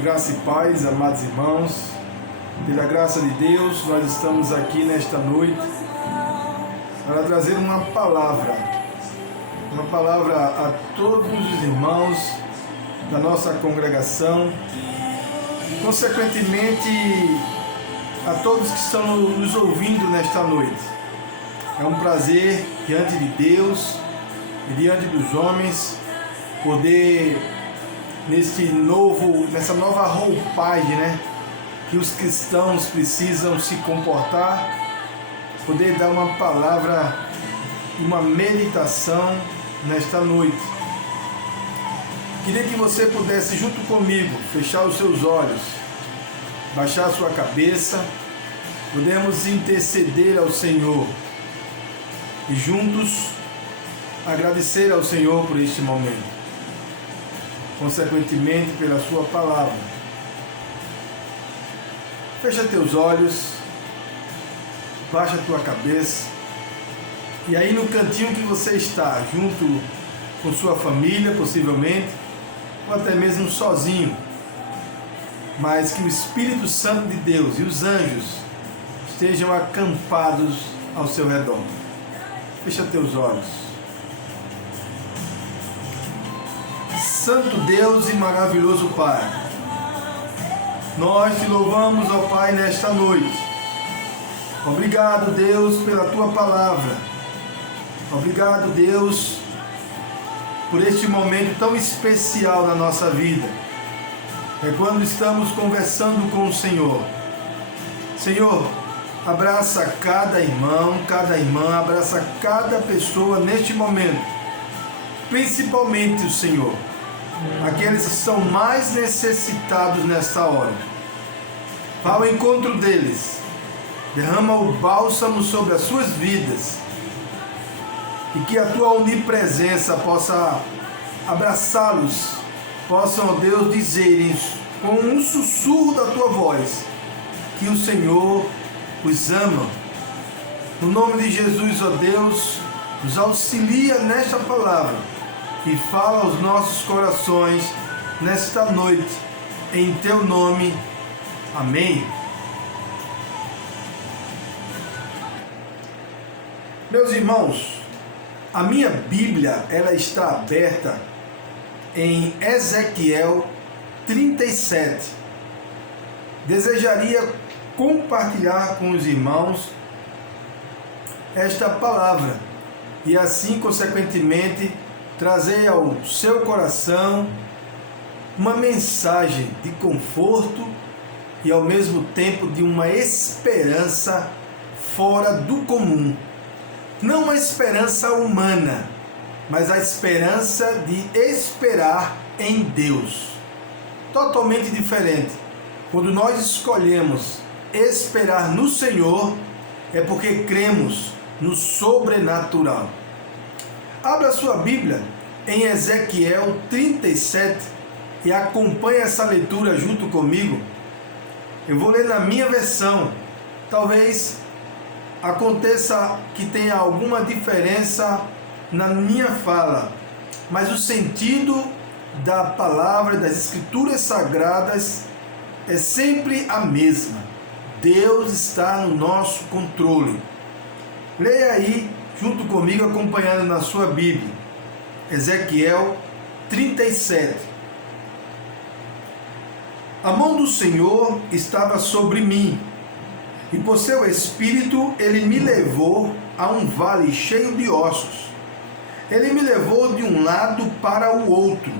Graça e paz, amados irmãos, pela graça de Deus, nós estamos aqui nesta noite para trazer uma palavra a todos os irmãos da nossa congregação, consequentemente a todos que estão nos ouvindo nesta noite. É um prazer diante de Deus e diante dos homens poder nessa nova roupagem, que os cristãos precisam se comportar, poder dar uma palavra, uma meditação nesta noite. Queria que você pudesse, junto comigo, fechar os seus olhos, baixar a sua cabeça, podemos interceder ao Senhor e juntos agradecer ao Senhor por este momento, consequentemente pela sua palavra. Fecha teus olhos, baixa a tua cabeça, e aí no cantinho que você está, junto com sua família, possivelmente, ou até mesmo sozinho, mas que o Espírito Santo de Deus e os anjos estejam acampados ao seu redor. Fecha teus olhos. Santo Deus e maravilhoso Pai, nós te louvamos, ó Pai, nesta noite. Obrigado, Deus, pela tua palavra. Obrigado, Deus, por este momento tão especial na nossa vida. É quando estamos conversando com o Senhor. Senhor, abraça cada irmão, cada irmã, abraça cada pessoa neste momento. Principalmente o Senhor, aqueles que são mais necessitados nesta hora. Vá ao encontro deles, derrama o bálsamo sobre as suas vidas, e que a tua onipresença possa abraçá-los, possam, ó Deus, dizerem com um sussurro da tua voz que o Senhor os ama. No nome de Jesus, ó Deus, nos auxilia nesta palavra e fala aos nossos corações nesta noite, em teu nome. Amém. Meus irmãos, a minha Bíblia, ela está aberta em Ezequiel 37. Desejaria compartilhar com os irmãos esta palavra e assim, consequentemente, trazer ao seu coração uma mensagem de conforto e ao mesmo tempo de uma esperança fora do comum. Não uma esperança humana, mas a esperança de esperar em Deus. Totalmente diferente. Quando nós escolhemos esperar no Senhor, é porque cremos no sobrenatural. Abra sua Bíblia em Ezequiel 37 e acompanhe essa leitura junto comigo. Eu vou ler na minha versão. Talvez aconteça que tenha alguma diferença na minha fala, mas o sentido da palavra, das Escrituras Sagradas, é sempre a mesma. Deus está no nosso controle. Leia aí junto comigo, acompanhando na sua Bíblia, Ezequiel 37. A mão do Senhor estava sobre mim, e por seu Espírito ele me levou a um vale cheio de ossos. Ele me levou de um lado para o outro,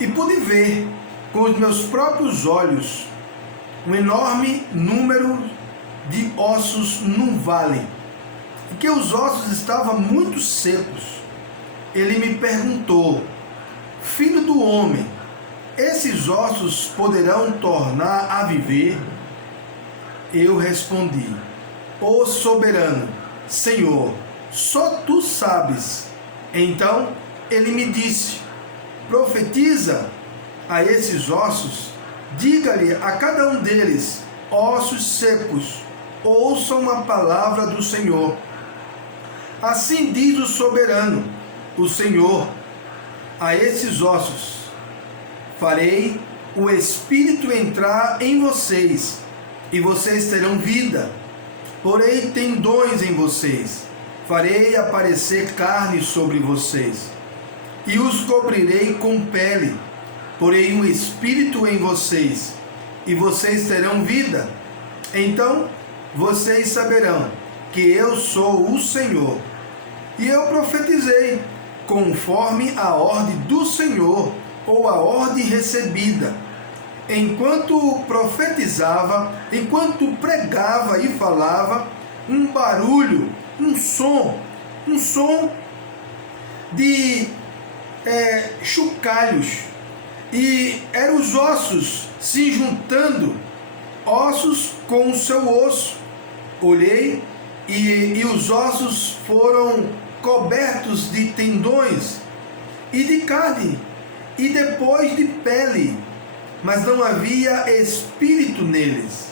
e pude ver com os meus próprios olhos um enorme número de ossos num vale, e que os ossos estavam muito secos. Ele me perguntou: filho do homem, esses ossos poderão tornar a viver? Eu respondi: ó soberano, Senhor, só tu sabes. Então ele me disse: profetiza a esses ossos, diga-lhe a cada um deles: ossos secos, ouçam a palavra do Senhor. Assim diz o soberano, o Senhor: a esses ossos farei o Espírito entrar em vocês, e vocês terão vida. Porei tendões em vocês, farei aparecer carne sobre vocês, e os cobrirei com pele. Porei um Espírito em vocês, e vocês terão vida. Então vocês saberão que eu sou o Senhor. E eu profetizei, conforme a ordem do Senhor, ou a ordem recebida. Enquanto profetizava, enquanto pregava e falava, um barulho, um som de chocalhos, e eram os ossos se juntando, ossos com o seu osso. Olhei e os ossos foram cobertos de tendões e de carne, e depois de pele, mas não havia espírito neles.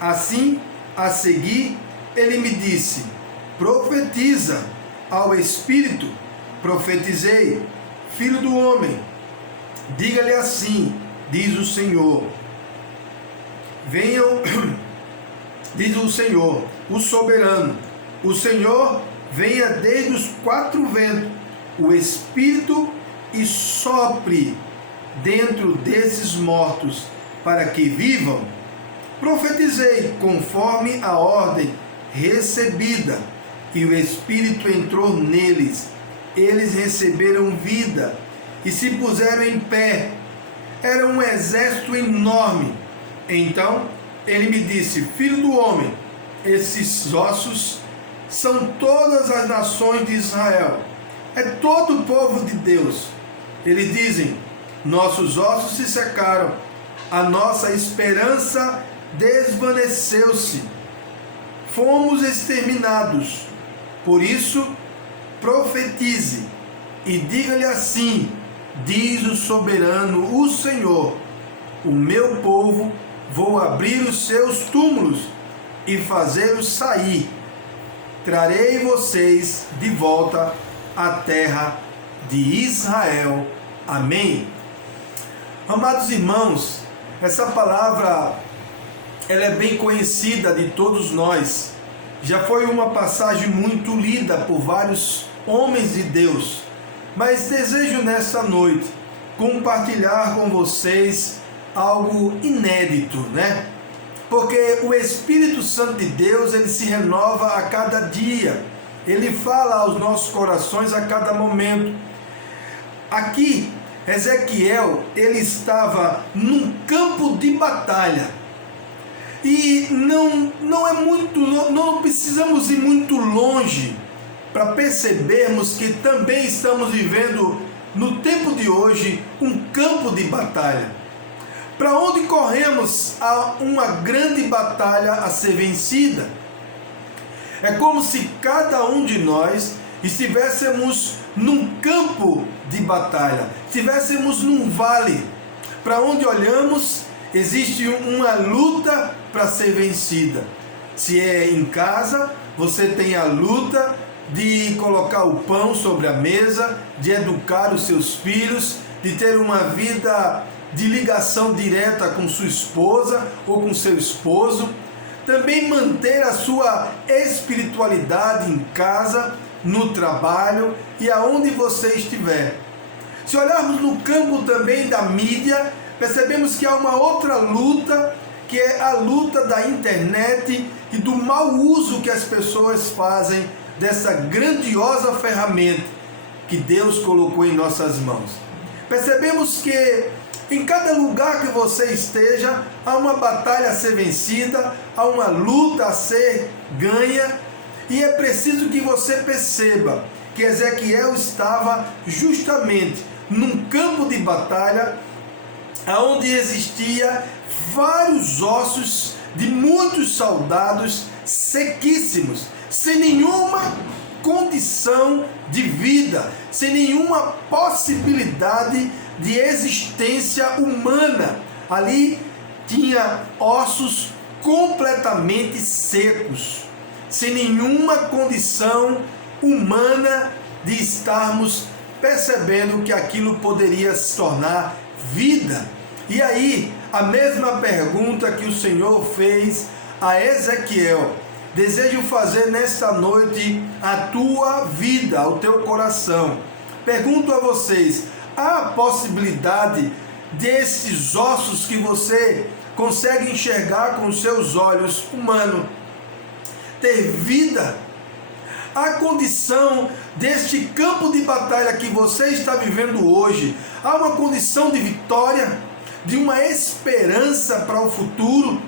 Assim, a seguir, ele me disse: profetiza ao espírito. Profetizei: filho do homem, diga-lhe assim, diz o Senhor. Venham, diz o Senhor, o soberano, o Senhor, venha desde os quatro ventos, o Espírito, e sopre dentro desses mortos, para que vivam. Profetizei conforme a ordem recebida, e o Espírito entrou neles. Eles receberam vida e se puseram em pé. Era um exército enorme. Então ele me disse: filho do homem, esses ossos são todas as nações de Israel, é todo o povo de Deus. Eles dizem: nossos ossos se secaram, a nossa esperança desvaneceu-se, fomos exterminados. Por isso, profetize e diga-lhe assim, diz o soberano, o Senhor: o meu povo, vou abrir os seus túmulos e fazê-los sair. Trarei vocês de volta à terra de Israel. Amém. Amados irmãos, essa palavra ela é bem conhecida de todos nós. Já foi uma passagem muito lida por vários homens de Deus, mas desejo nessa noite compartilhar com vocês algo inédito, né? Porque o Espírito Santo de Deus, ele se renova a cada dia, ele fala aos nossos corações a cada momento. Aqui, Ezequiel, ele estava num campo de batalha, e não precisamos ir muito longe para percebermos que também estamos vivendo no tempo de hoje um campo de batalha. Para onde corremos, há uma grande batalha a ser vencida. É como se cada um de nós estivéssemos num campo de batalha, estivéssemos num vale. Para onde olhamos, existe uma luta para ser vencida. Se é em casa, você tem a luta de colocar o pão sobre a mesa, de educar os seus filhos, de ter uma vida de ligação direta com sua esposa ou com seu esposo. Também manter a sua espiritualidade em casa, no trabalho e aonde você estiver. Se olharmos no campo também da mídia, percebemos que há uma outra luta, que é a luta da internet e do mau uso que as pessoas fazem dessa grandiosa ferramenta que Deus colocou em nossas mãos. Percebemos que em cada lugar que você esteja, há uma batalha a ser vencida, há uma luta a ser ganha, e é preciso que você perceba que Ezequiel estava justamente num campo de batalha, onde existia vários ossos de muitos soldados sequíssimos, sem nenhuma condição de vida, sem nenhuma possibilidade de existência humana. Ali tinha ossos completamente secos, sem nenhuma condição humana de estarmos percebendo que aquilo poderia se tornar vida. E aí, a mesma pergunta que o Senhor fez a Ezequiel, desejo fazer nesta noite a tua vida, ao teu coração. Pergunto a vocês, há a possibilidade desses ossos que você consegue enxergar com os seus olhos humanos ter vida? A condição deste campo de batalha que você está vivendo hoje, há uma condição de vitória, de uma esperança para o futuro?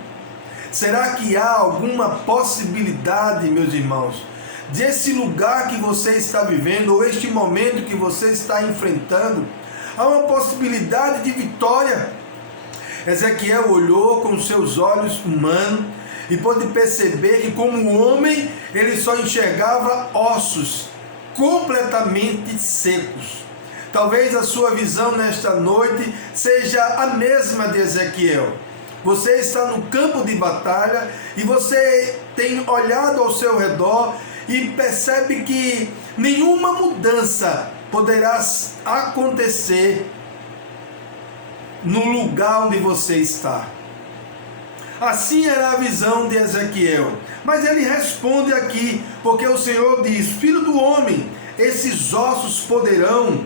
Será que há alguma possibilidade, meus irmãos, desse lugar que você está vivendo, ou este momento que você está enfrentando, há uma possibilidade de vitória? Ezequiel olhou com seus olhos humanos e pôde perceber que, como homem, ele só enxergava ossos completamente secos. Talvez a sua visão nesta noite seja a mesma de Ezequiel. Você está no campo de batalha e você tem olhado ao seu redor e percebe que nenhuma mudança poderá acontecer no lugar onde você está. Assim era a visão de Ezequiel. Mas ele responde aqui, porque o Senhor diz: filho do homem, esses ossos poderão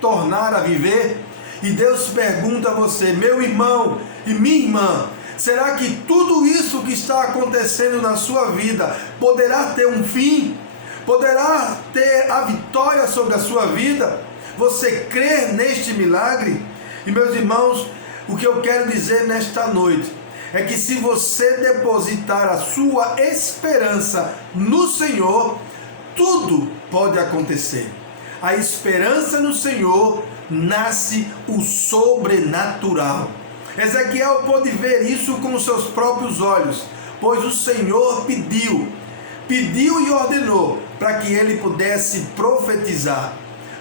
tornar a viver? E Deus pergunta a você, meu irmão e minha irmã, será que tudo isso que está acontecendo na sua vida poderá ter um fim? Poderá ter a vitória sobre a sua vida? Você crê neste milagre? E meus irmãos, o que eu quero dizer nesta noite é que se você depositar a sua esperança no Senhor, tudo pode acontecer. A esperança no Senhor nasce o sobrenatural. Ezequiel pôde ver isso com os seus próprios olhos, pois o Senhor pediu e ordenou para que ele pudesse profetizar,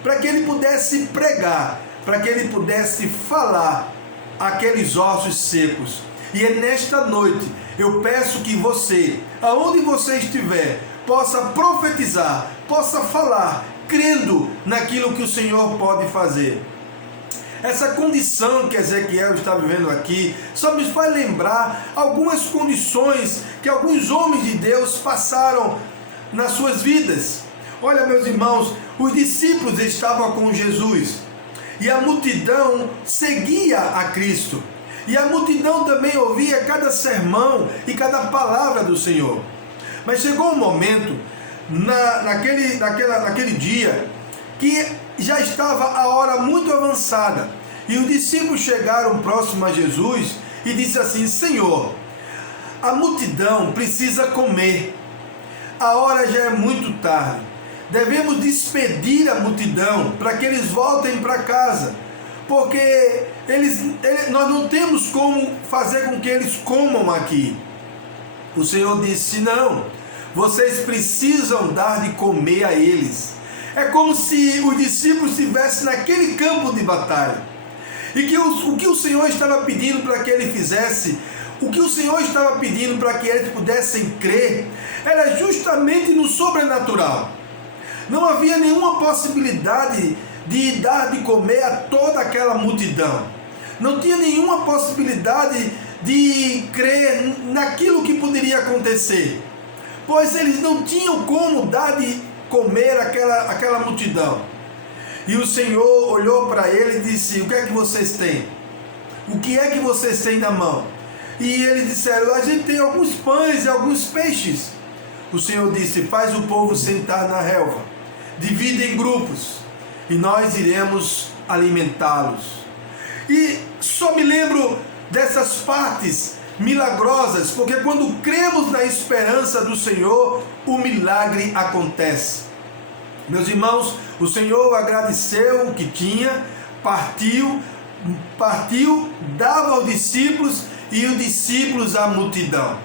para que ele pudesse pregar, para que ele pudesse falar aqueles ossos secos. E é nesta noite eu peço que você, aonde você estiver, possa profetizar, possa falar, crendo naquilo que o Senhor pode fazer. Essa condição que Ezequiel está vivendo aqui só me faz lembrar algumas condições que alguns homens de Deus passaram nas suas vidas. Olha, meus irmãos, os discípulos estavam com Jesus e a multidão seguia a Cristo. E a multidão também ouvia cada sermão e cada palavra do Senhor. Mas chegou um momento, naquele dia, que já estava a hora muito avançada. E os discípulos chegaram próximo a Jesus e disse assim: Senhor, a multidão precisa comer. A hora já é muito tarde. Devemos despedir a multidão para que eles voltem para casa. Porque nós não temos como fazer com que eles comam aqui. O Senhor disse: não, vocês precisam dar de comer a eles. É como se os discípulos estivessem naquele campo de batalha. E que o que o Senhor estava pedindo para que ele fizesse, o que o Senhor estava pedindo para que eles pudessem crer, era justamente no sobrenatural. Não havia nenhuma possibilidade de dar de comer a toda aquela multidão. Não tinha nenhuma possibilidade de crer naquilo que poderia acontecer, pois eles não tinham como dar de comer aquela multidão. E o Senhor olhou para ele e disse: o que é que vocês têm? O que é que vocês têm na mão? E eles disseram: a gente tem alguns pães e alguns peixes. O Senhor disse: faz o povo sentar na relva, divide em grupos, e nós iremos alimentá-los. E só me lembro dessas partes milagrosas, porque quando cremos na esperança do Senhor, o milagre acontece. Meus irmãos, o Senhor agradeceu o que tinha, partiu, dava aos discípulos e os discípulos à multidão.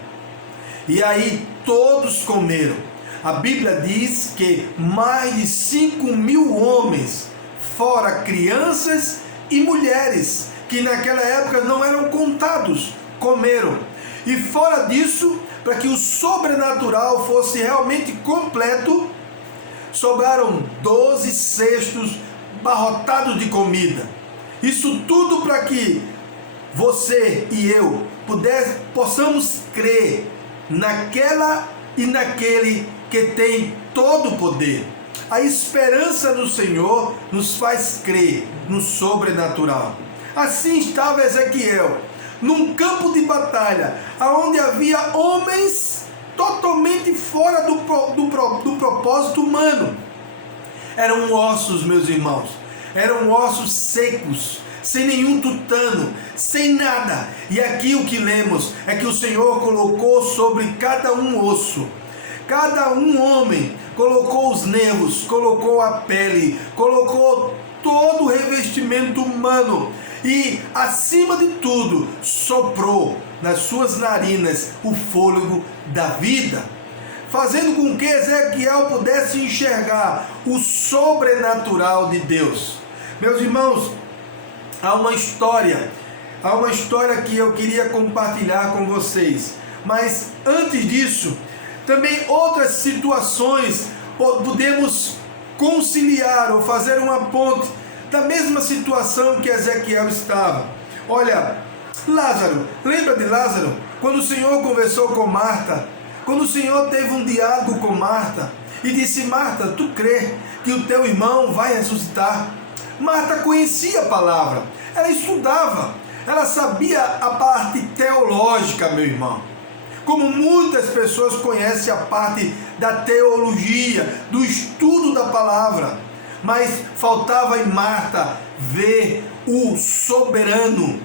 E aí todos comeram. A Bíblia diz que mais de 5.000 homens, fora crianças e mulheres, que naquela época não eram contados, comeram. E fora disso, para que o sobrenatural fosse realmente completo, sobraram 12 cestos abarrotados de comida. Isso tudo para que você e eu possamos crer naquela e naquele que tem todo o poder. A esperança no Senhor nos faz crer no sobrenatural. Assim estava Ezequiel, num campo de batalha, onde havia homens totalmente fora do propósito humano. Eram ossos, meus irmãos, eram ossos secos, sem nenhum tutano, sem nada. E aqui o que lemos é que o Senhor colocou sobre cada um osso, cada um homem, colocou os nervos, colocou a pele, colocou todo o revestimento humano e, acima de tudo, soprou nas suas narinas o fôlego da vida, fazendo com que Ezequiel pudesse enxergar o sobrenatural de Deus. Meus irmãos, há uma história que eu queria compartilhar com vocês, mas antes disso, também outras situações podemos conciliar ou fazer uma ponte da mesma situação que Ezequiel estava. Olha, Lázaro, lembra de Lázaro? Quando o Senhor conversou com Marta, quando o Senhor teve um diálogo com Marta e disse: Marta, tu crê que o teu irmão vai ressuscitar? Marta conhecia a palavra, ela estudava, ela sabia a parte teológica, meu irmão. Como muitas pessoas conhecem a parte da teologia, do estudo da palavra, mas faltava em Marta ver o soberano,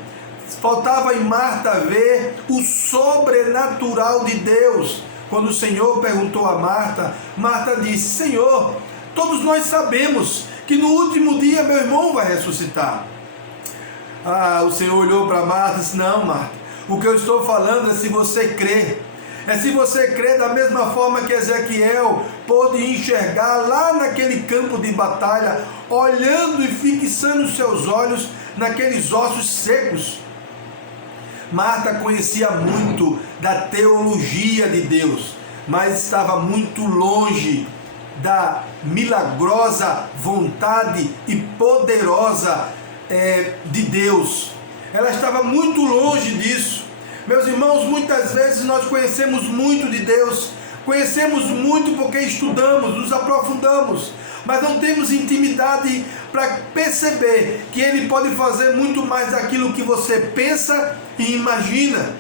faltava em Marta ver o sobrenatural de Deus. Quando o Senhor perguntou a Marta, Marta disse: Senhor, todos nós sabemos que no último dia meu irmão vai ressuscitar. O Senhor olhou para Marta e disse: não, Marta, o que eu estou falando é se você crê. É se você crê da mesma forma que Ezequiel pôde enxergar lá naquele campo de batalha, olhando e fixando seus olhos naqueles ossos secos. Marta conhecia muito da teologia de Deus, mas estava muito longe da milagrosa vontade e poderosa de Deus. Ela estava muito longe disso. Meus irmãos, muitas vezes nós conhecemos muito de Deus, conhecemos muito porque estudamos, nos aprofundamos, mas não temos intimidade para perceber que Ele pode fazer muito mais daquilo que você pensa e imagina.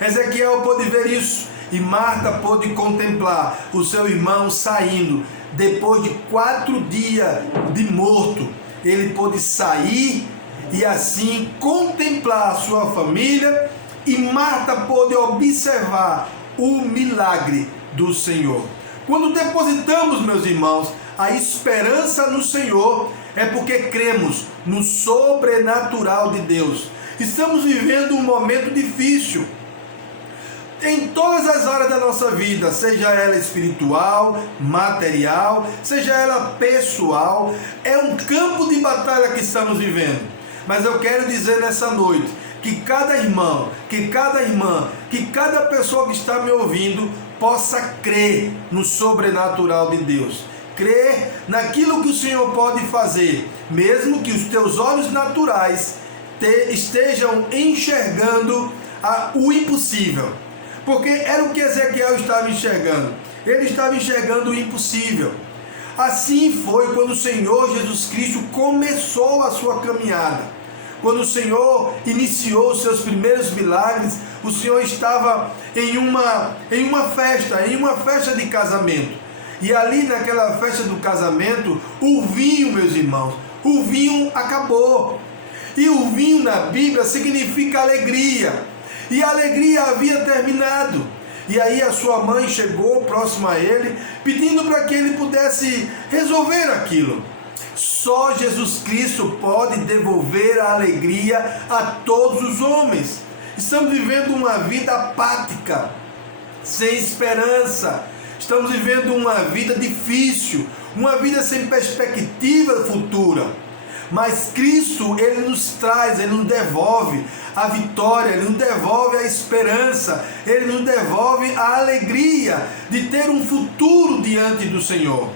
Ezequiel pôde ver isso e Marta pôde contemplar o seu irmão saindo. Depois de 4 dias de morto, ele pôde sair e assim contemplar a sua família, e Marta pôde observar o milagre do Senhor. Quando depositamos, meus irmãos, a esperança no Senhor, é porque cremos no sobrenatural de Deus. Estamos vivendo um momento difícil em todas as áreas da nossa vida, seja ela espiritual, material, seja ela pessoal. É um campo de batalha que estamos vivendo. Mas eu quero dizer nessa noite que cada irmão, que cada irmã, que cada pessoa que está me ouvindo possa crer no sobrenatural de Deus. Crer naquilo que o Senhor pode fazer, mesmo que os teus olhos naturais estejam enxergando o impossível. Porque era o que Ezequiel estava enxergando. Ele estava enxergando o impossível. Assim foi quando o Senhor Jesus Cristo começou a sua caminhada. Quando o Senhor iniciou os seus primeiros milagres, o Senhor estava em uma festa de casamento. E ali naquela festa do casamento, o vinho, meus irmãos, o vinho acabou. E o vinho na Bíblia significa alegria. E a alegria havia terminado. E aí a sua mãe chegou próximo a ele, pedindo para que ele pudesse resolver aquilo. Só Jesus Cristo pode devolver a alegria a todos os homens. Estamos vivendo uma vida apática, sem esperança. Estamos vivendo uma vida difícil, uma vida sem perspectiva futura. Mas Cristo, Ele nos traz, Ele nos devolve a vitória, Ele nos devolve a esperança, Ele nos devolve a alegria de ter um futuro diante do Senhor.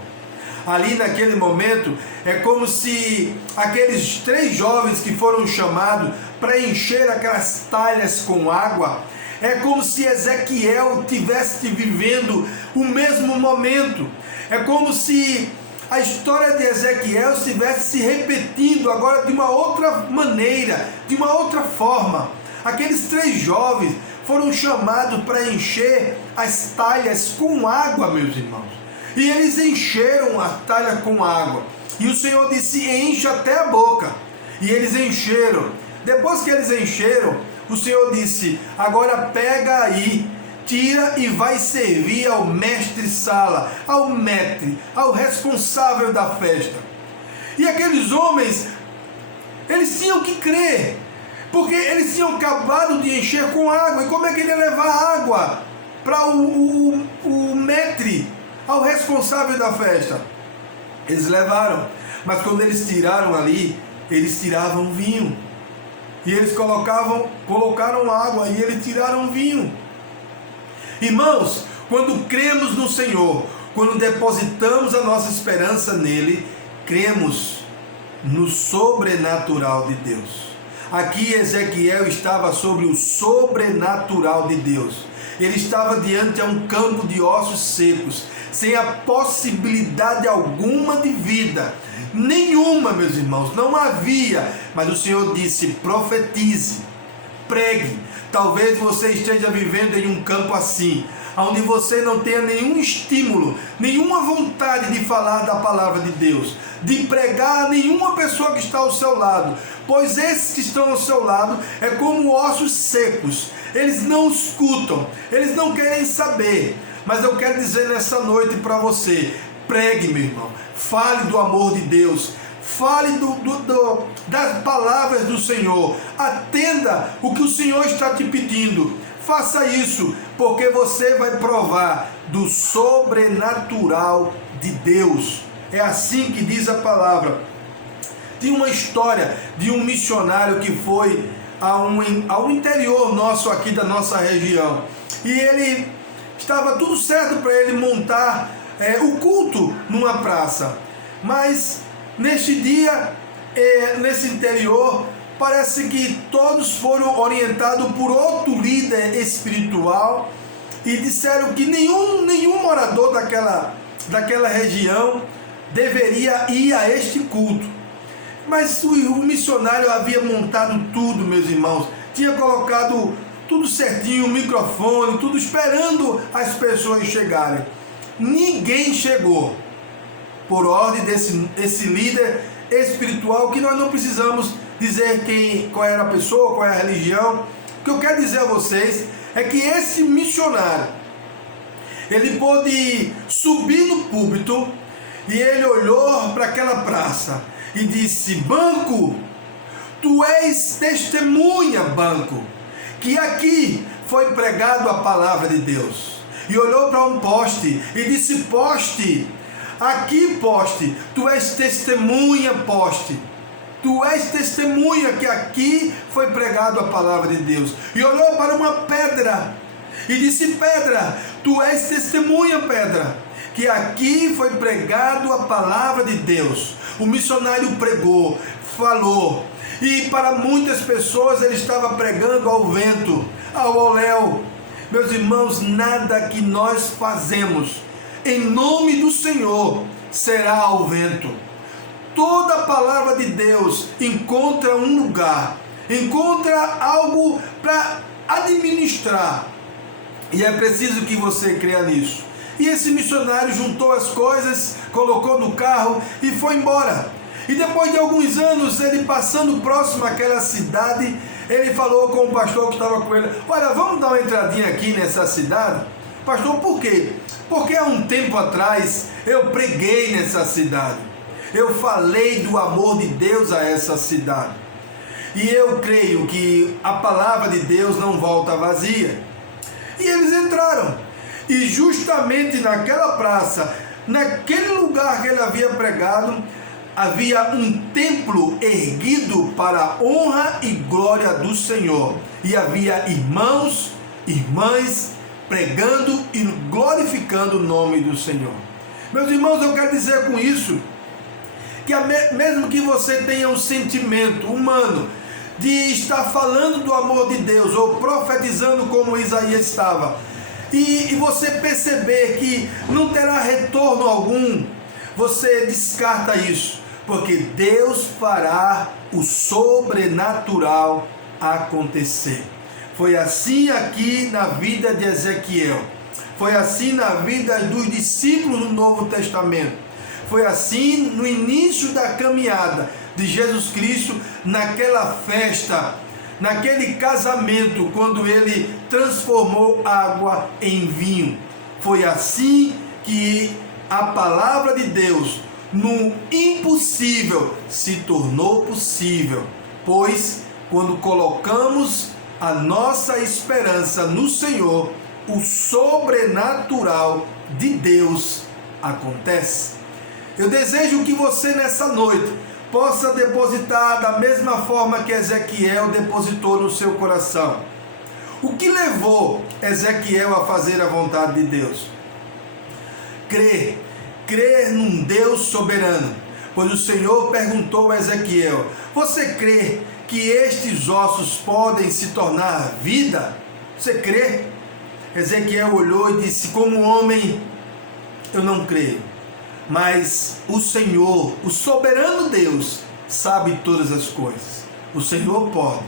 ali naquele momento, é como se aqueles 3 jovens que foram chamados para encher aquelas talhas com água, é como se Ezequiel tivesse vivendo o mesmo momento. É como se a história de Ezequiel estivesse se repetindo agora de uma outra maneira, de uma outra forma. Aqueles 3 jovens foram chamados para encher as talhas com água, meus irmãos. E eles encheram a talha com água. E o Senhor disse: enche até a boca. E eles encheram. Depois que eles encheram, o Senhor disse: agora pega aí, tira e vai servir ao mestre-sala, ao maître, ao responsável da festa. E aqueles homens, eles tinham que crer, porque eles tinham acabado de encher com água. E como é que ele ia levar água para o maître, ao responsável da festa? Eles levaram, mas quando eles tiraram ali, eles tiravam vinho. E eles colocaram água e eles tiraram vinho. Irmãos, quando cremos no Senhor, quando depositamos a nossa esperança nele, cremos no sobrenatural de Deus. Aqui Ezequiel estava sobre o sobrenatural de Deus. Ele estava diante de um campo de ossos secos, sem a possibilidade alguma de vida. Nenhuma, meus irmãos, não havia. Mas o Senhor disse: profetize, pregue. Talvez você esteja vivendo em um campo assim, onde você não tenha nenhum estímulo, nenhuma vontade de falar da palavra de Deus, de pregar a nenhuma pessoa que está ao seu lado, pois esses que estão ao seu lado é como ossos secos. Eles não escutam, eles não querem saber. Mas eu quero dizer nessa noite para você: pregue, meu irmão, fale do amor de Deus, fale das palavras do Senhor, atenda o que o Senhor está te pedindo. Faça isso, porque você vai provar do sobrenatural de Deus. É assim que diz a palavra. Tem uma história de um missionário que foi ao interior nosso aqui da nossa região, e ele estava tudo certo para ele montar o culto numa praça, mas neste dia, nesse interior, parece que todos foram orientados por outro líder espiritual e disseram que nenhum morador daquela região deveria ir a este culto. Mas o missionário havia montado tudo, meus irmãos, tinha colocado tudo certinho, o microfone, tudo, esperando as pessoas chegarem. Ninguém chegou, por ordem desse líder espiritual, que nós não precisamos dizer qual era a pessoa, qual é a religião. O que eu quero dizer a vocês é que esse missionário, ele pôde subir no púlpito e ele olhou para aquela praça e disse: banco, tu és testemunha, banco, que aqui foi pregado a palavra de Deus. E olhou para um poste e disse: poste, aqui poste, tu és testemunha, poste. Tu és testemunha que aqui foi pregado a palavra de Deus. E olhou para uma pedra e disse: pedra, tu és testemunha, pedra, que aqui foi pregado a palavra de Deus. O missionário pregou, falou, e para muitas pessoas ele estava pregando ao vento, ao oléu. Meus irmãos, nada que nós fazemos em nome do Senhor será ao vento. Toda a palavra de Deus encontra um lugar, encontra algo para administrar, e é preciso que você creia nisso. E esse missionário juntou as coisas, colocou no carro e foi embora. E depois de alguns anos, ele passando próximo àquela cidade, ele falou com o pastor que estava com ele: olha, vamos dar uma entradinha aqui nessa cidade? Pastor, por quê? Porque há um tempo atrás eu preguei nessa cidade. Eu falei do amor de Deus a essa cidade. E eu creio que a palavra de Deus não volta vazia. E eles entraram. E justamente naquela praça, naquele lugar que ele havia pregado, havia um templo erguido para a honra e glória do Senhor. E havia irmãos, irmãs, pregando e glorificando o nome do Senhor. Meus irmãos, eu quero dizer com isso que mesmo que você tenha um sentimento humano de estar falando do amor de Deus ou profetizando como Isaías estava, e você perceber que não terá retorno algum, você descarta isso, porque Deus fará o sobrenatural acontecer. Foi assim aqui na vida de Ezequiel, foi assim na vida dos discípulos do Novo Testamento, foi assim no início da caminhada de Jesus Cristo, naquela festa, naquele casamento, quando ele transformou água em vinho. Foi assim que a palavra de Deus, no impossível, se tornou possível, pois quando colocamos a nossa esperança no Senhor, o sobrenatural de Deus acontece. Eu desejo que você nessa noite possa depositar da mesma forma que Ezequiel depositou no seu coração. O que levou Ezequiel a fazer a vontade de Deus? Crer num Deus soberano. Pois o Senhor perguntou a Ezequiel: você crê que estes ossos podem se tornar vida? Você crê? Ezequiel olhou e disse: como homem, eu não creio. Mas o Senhor, o soberano Deus, sabe todas as coisas. O Senhor pode.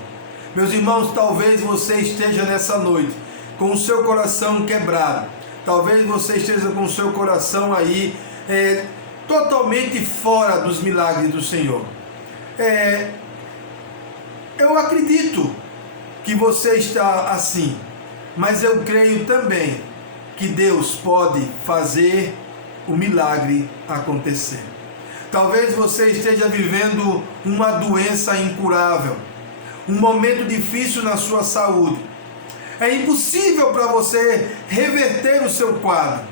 Meus irmãos, talvez você esteja nessa noite com o seu coração quebrado. Talvez você esteja com o seu coração aí totalmente fora dos milagres do Senhor. Eu acredito que você está assim, mas eu creio também que Deus pode fazer o milagre acontecer. Talvez você esteja vivendo uma doença incurável, um momento difícil na sua saúde. É impossível para você reverter o seu quadro,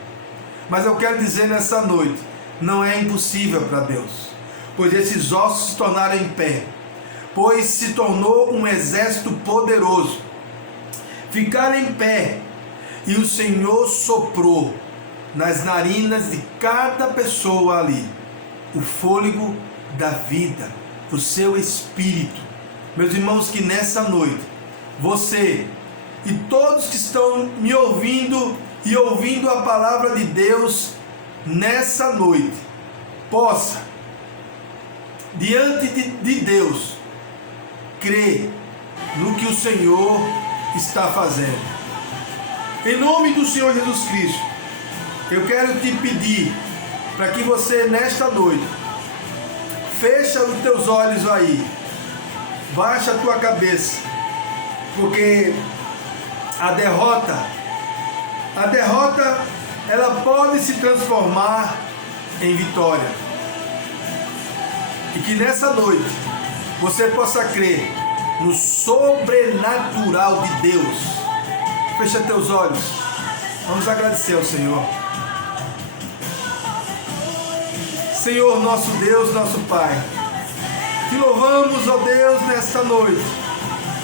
mas eu quero dizer nessa noite, não é impossível para Deus, pois esses ossos se tornaram em pé, pois se tornou um exército poderoso, ficaram em pé, e o Senhor soprou nas narinas de cada pessoa ali o fôlego da vida, o seu espírito. Meus irmãos, que nessa noite você e todos que estão me ouvindo e ouvindo a palavra de Deus nessa noite possa, diante de Deus, crer no que o Senhor está fazendo. Em nome do Senhor Jesus Cristo, eu quero te pedir para que você nesta noite fecha os teus olhos aí, baixa a tua cabeça, porque a derrota ela pode se transformar em vitória. E que nessa noite você possa crer no sobrenatural de Deus. Fecha teus olhos, vamos agradecer ao Senhor. Senhor, nosso Deus, nosso Pai, te louvamos, ó Deus, nesta noite.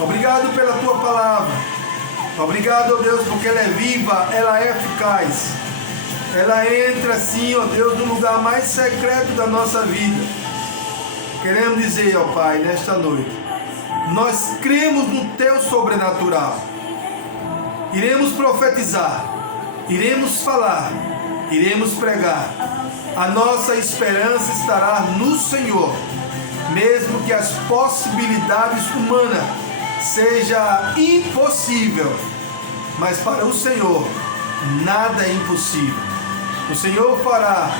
Obrigado pela tua palavra. Obrigado, ó Deus, porque ela é viva, ela é eficaz. Ela entra, sim, ó Deus, no lugar mais secreto da nossa vida. Queremos dizer, ó Pai, nesta noite, nós cremos no teu sobrenatural. Iremos profetizar, iremos falar, iremos pregar. A nossa esperança estará no Senhor, mesmo que as possibilidades humanas seja impossível, mas para o Senhor nada é impossível. O Senhor fará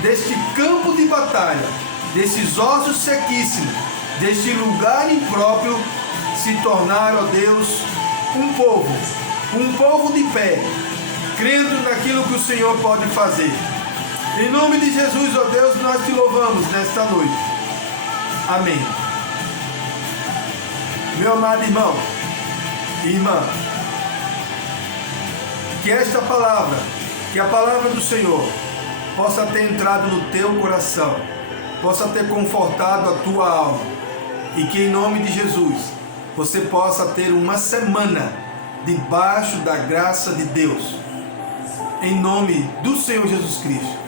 deste campo de batalha, desses ossos sequíssimos, deste lugar impróprio, se tornar, ó Deus, um povo de pé, crendo naquilo que o Senhor pode fazer. Em nome de Jesus, ó Deus, nós te louvamos nesta noite. Amém. Meu amado irmão e irmã, que esta palavra, que a palavra do Senhor possa ter entrado no teu coração, possa ter confortado a tua alma, e que em nome de Jesus você possa ter uma semana debaixo da graça de Deus, em nome do Senhor Jesus Cristo.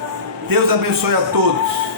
Deus abençoe a todos.